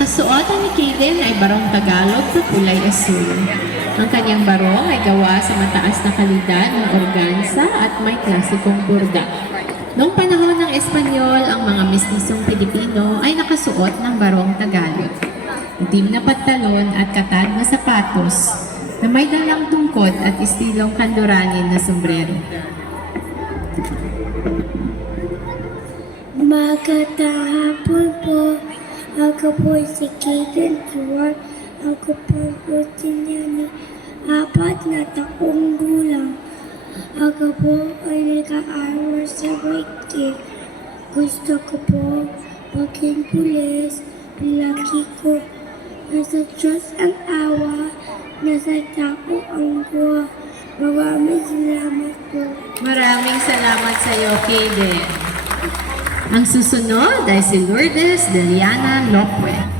Kasuotan ni Kaden ay barong Tagalog na kulay asul. Ang kanyang barong ay gawa sa mataas na kalidad ng organza at may klasikong burda. Noong panahon ng Espanyol, ang mga mestisong Pilipino ay nakasuot ng barong Tagalog. Itim na pantalon at katad na sapatos na may dalang tungkod at estilong kanduranin na sombrero. Magandang hapon po. Ako po si Kaden Juan. Ako po si Nani, 4 na taong gulang. Ako po ay nag-aaral sa Waikik. Gusto ko po maging pulis. Laki ko. Nasa Diyos ang awa. Nasa tao ang buwa. Maraming salamat po. Maraming salamat sa iyo, Kaden. Ang susunod ay si Lourdes Deliana Lopwe.